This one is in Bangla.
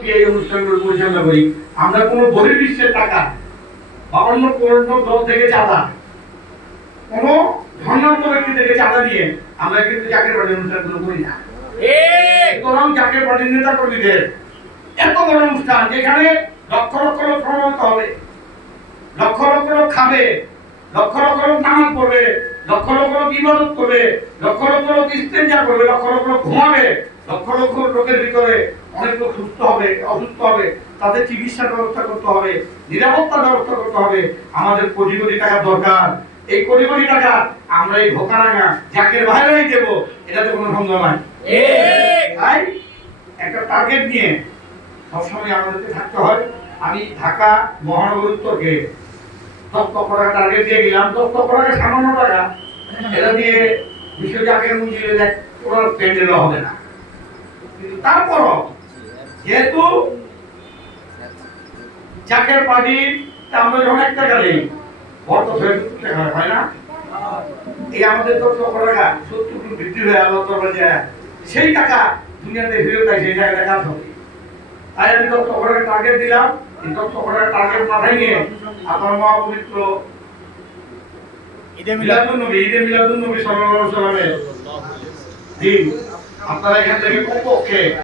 দিয়ে এই অনুষ্ঠানগুলো পরিচালনা করি। আমরা কোনো বহির্বিশ্বের টাকা বা অন্য কোনো দল থেকে চাঁদা, কোনো ধর্মান্ত ব্যক্তি থেকে চাঁদা দিয়ে আমরা কিন্তু জাকের বাড়ির অনুষ্ঠানগুলো করি না। বরং জাকের বাড়ির নেতা কর্মীদের এত বড় অনুষ্ঠান যেখানে লক্ষ লক্ষ লোক প্রমাণিত হবে, লক্ষ লক্ষ লোক খাবে, লক্ষ লক্ষ লোক নামাজ পড়বে, লক্ষ লক্ষ লোক ইবাদত করবে, লক্ষ লক্ষ লোক ইস্তেঞ্জা করবে, লক্ষ লক্ষ লোক ঘুমাবে, লক্ষ লক্ষ লোকের ভিতরে অনেক লোক সুস্থ হবে, অসুস্থ হবে, তাদের চিকিৎসার ব্যবস্থা করতে হবে, নিরাপত্তার ব্যবস্থা করতে হবে। আমাদের কোটি কোটি টাকা দরকার। এই কোটি কোটি টাকা আমরা এই ভোকারাঙ্গা জাকের বাইরেই দেব, এটাতে কোনো সন্দেহ নাই। তাই একটা টার্গেট নিয়ে সবসময় আমাদেরকে থাকতে হয়। আমি ঢাকা মহানগর উত্তরকে 10 লক্ষ টাকা টার্গেট দিয়ে গেলাম। 10 লক্ষ টাকা সামান্য টাকা, এটা দিয়ে বিশ্ব জাকের মন্দিরে দেখ পুরো প্যান্ডেল হবে না। কিন্তু তারপরও যেহেতু জাকের পার্টি আমরা যখন 1 টাকা দিই, বড় তো 2 টাকা হয় না? এই আমাদের 10 লক্ষ টাকা 70 গুণ বৃদ্ধি হয়ে আল্লাহ তরবারে যায়, সেই টাকা দুনিয়াতে ফেরত দেয়, সেই জায়গায় কাজ হবে। তাই আমি 10 লক্ষ টাকা টার্গেট দিলাম। এই 10 লক্ষ টাকা টার্গেট মাথায় নিয়ে আপনার মহাপবিত্র ঈদে মিলাদুন নবী সাল্লাল্লাহু আলাইহি ওয়াসাল্লামের দিন আপনারা এখান থেকে কমপক্ষে